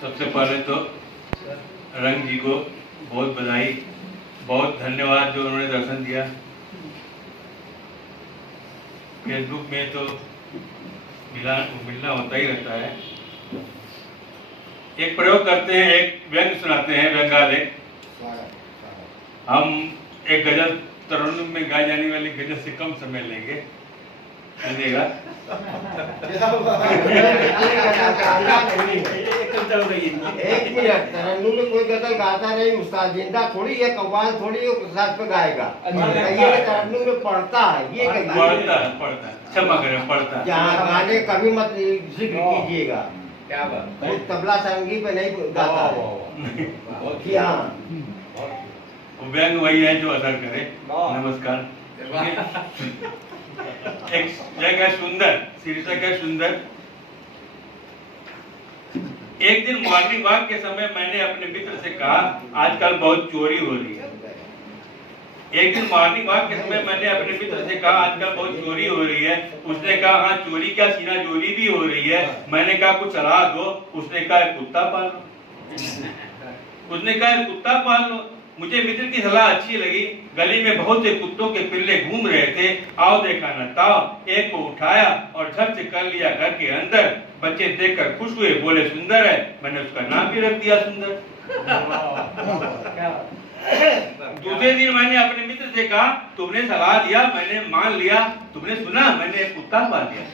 सबसे पहले तो रंग जी को बहुत बधाई, बहुत धन्यवाद जो उन्होंने दर्शन दिया। फेसबुक में तो मिलना होता ही रहता है। एक प्रयोग करते हैं, एक व्यंग सुनाते हैं, व्यंगालेख। हम एक गजल तरन्नुम में गाई जाने वाली गजल से कम समय लेंगे, मिलेगा। एक मिनट, तरन्नुम में कोई गजल गाता नहीं उस्ताद, जिंदा थोड़ी है, कव्वाल थोड़ी है, उस्ताद पे गाएगा। ये तरन्नुम में पढ़ता है, ये पढ़ता है, क्षमा करें, पढ़ता है। जहाँ गाने कभी मत जिक्र कीजिएगा। क्या बात, वो तबला सारंगी पे नहीं गाता है। हाँ, व्यंग वही है जो असर करे। नमस्कार। एक जगह है सुंदर, शीर्षक है सुंदर। एक दिन मॉर्निंग वॉक के समय मैंने अपने मित्र से कहा, आजकल बहुत चोरी हो रही है। एक दिन मॉर्निंग वॉक के समय मैंने अपने मित्र से कहा, आजकल बहुत चोरी हो रही है। उसने कहा, हाँ चोरी क्या, सीना चोरी भी हो रही है। मैंने कहा, कुछ सलाह दो। उसने कहा, कुत्ता पाल लो। उसने कहा, कुत्ता पाल लो। मुझे मित्र की सलाह अच्छी लगी। गली में बहुत से कुत्तों के पिल्ले घूम रहे थे। आओ देखा न ताओ, एक को उठाया और झट से कर लिया घर के अंदर। बच्चे देखकर खुश हुए, बोले सुंदर है। मैंने उसका नाम भी रख दिया सुंदर। दूसरे दिन मैंने अपने मित्र से कहा, तुमने सलाह दिया, मैंने मान लिया। तुमने सुना, मैंने एक कुत्ता पाल लिया।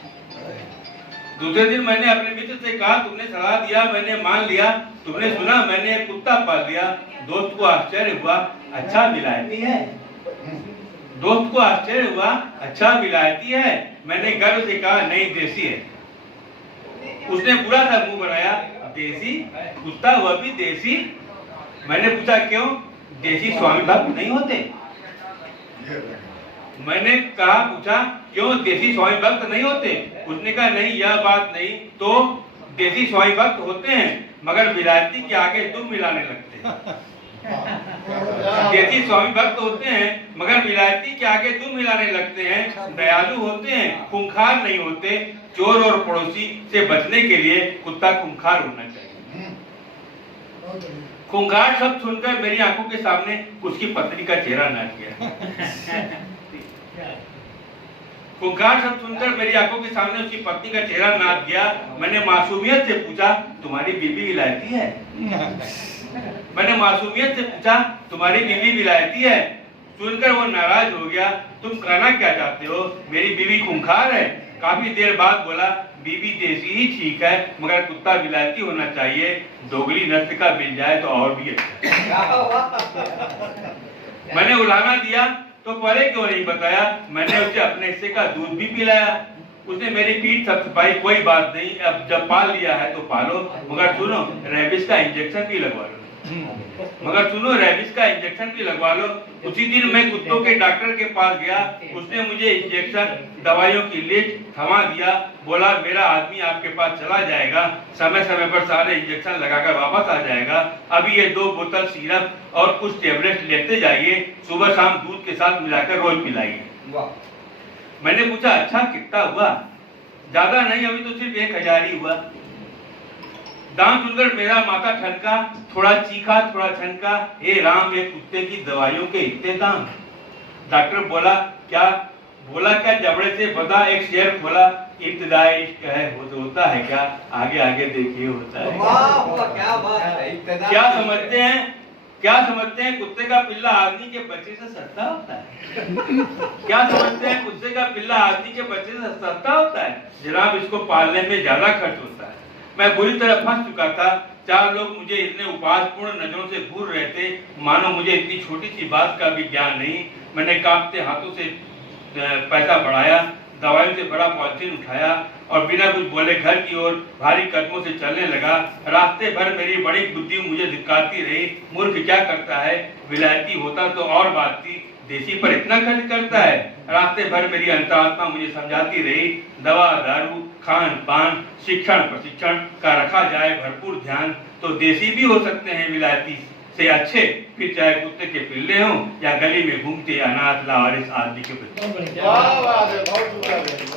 दूसरे दिन मैंने अपने मित्र से कहा, तुमने सलाह दिया, मैंने मान लिया। तुमने सुना, मैंने एक कुत्ता पाल लिया। दोस्त को आश्चर्य हुआ, अच्छा विलायती है। दोस्त को आश्चर्य हुआ, अच्छा विलायती है। मैंने गर्व से कहा, नहीं देसी है। उसने बुरा सा मुंह बनाया, देसी कुत्ता, वह भी देसी। मैंने पूछा, क्यों? देसी स्वामी भक्त नहीं होते। मैंने कहा, पूछा, क्यों देसी स्वामी भक्त नहीं होते? उसने कहा, नहीं यह बात नहीं तो देसी स्वामी भक्त होते हैं, मगर विलायती के आगे दुम मिलाने लगते हैं। देसी स्वामी भक्त होते हैं मगर विलायती के आगे दुम मिलाने लगते हैं। दयालु होते हैं, खूंखार नहीं होते। चोर और पड़ोसी से बचने के लिए कुत्ता खूंखार होना चाहिए। खूंखार शब्द सुनकर मेरी आंखों के सामने उसकी पत्नी का चेहरा नाच गया। खूंखार शब्द सुनकर मेरी आंखों के सामने उसकी पत्नी का चेहरा नाच गया। मैंने मासूमियत से पूछा, तुम्हारी बीवी विलायती है? मैंने मासूमियत से पूछा, तुम्हारी बीवी विलायती है? सुनकर वो नाराज हो गया। तुम कहना क्या चाहते हो? मेरी बीवी खूंखार है। काफी देर बाद बोला, बीवी देसी ही ठीक है, मगर कुत्ता विलायती होना चाहिए। दोगली नस्ल का मिल जाए तो और भी अच्छा। मैंने उलाहना दिया, तो पहले क्यों नहीं बताया? मैंने उसे अपने हिस्से का दूध भी पिलाया। उसने मेरी पीठ थपथपाई, कोई बात नहीं, अब जब पाल लिया है तो पालो, मगर सुनो रेबिस का इंजेक्शन भी लगवा लो। मगर सुनो रेबिस का इंजेक्शन भी लगवा लो। उसी दिन मैं कुत्तों के डॉक्टर के पास गया। उसने मुझे इंजेक्शन, दवाइयों की लिस्ट थमा दिया। बोला, मेरा आदमी आपके पास चला जाएगा, समय समय पर सारे इंजेक्शन लगाकर वापस आ जाएगा। अभी ये 2 बोतल सिरप और कुछ टेबलेट लेते जाइए, सुबह शाम दूध के साथ मिलाकर रोज पिलाइए। मैंने पूछा, अच्छा कितना हुआ? ज्यादा नहीं, अभी तो सिर्फ 1000 ही हुआ। दाम सुनकर मेरा माथा ठनका, थोड़ा चीखा थोड़ा छनका, हे राम, ये कुत्ते की दवाइयों के इतने दाम। डॉक्टर बोला, क्या जबड़े से बता, एक शेर खोला, इब्तिदाई इश्क है होता है क्या, आगे आगे देखिए होता है। क्या बात है। क्या समझते हैं कुत्ते का पिल्ला आदमी के बच्चे से सस्ता होता है? क्या समझते हैं कुत्ते का पिल्ला आदमी के बच्चे से सस्ता होता है? जनाब, इसको पालने में ज्यादा खर्च होता है। मैं बुरी तरह फंस चुका था। 4 लोग मुझे इतने उपासपूर्ण नजरों से घूर रहे थे, मानो मुझे इतनी छोटी सी बात का भी ज्ञान नहीं। मैंने कांपते हाथों से पैसा बढ़ाया, दवाइयों से बड़ा पॉलिथीन उठाया और बिना कुछ बोले घर की ओर भारी कदमों से चलने लगा। रास्ते भर मेरी बड़ी बुद्धि मुझे धिक्कारती रही। मूर्ख क्या करता है, विलायती होता तो और बात थी, देसी पर इतना खर्च करता है। रास्ते भर मेरी अंतरात्मा मुझे समझाती रही, दवा दारू खान पान शिक्षण प्रशिक्षण का रखा जाए भरपूर ध्यान तो देसी भी हो सकते हैं विलायती से अच्छे, फिर चाहे कुत्ते के पिल्ले हों या गली में घूमते अनाथ लावारिस आदमी के बच्चे।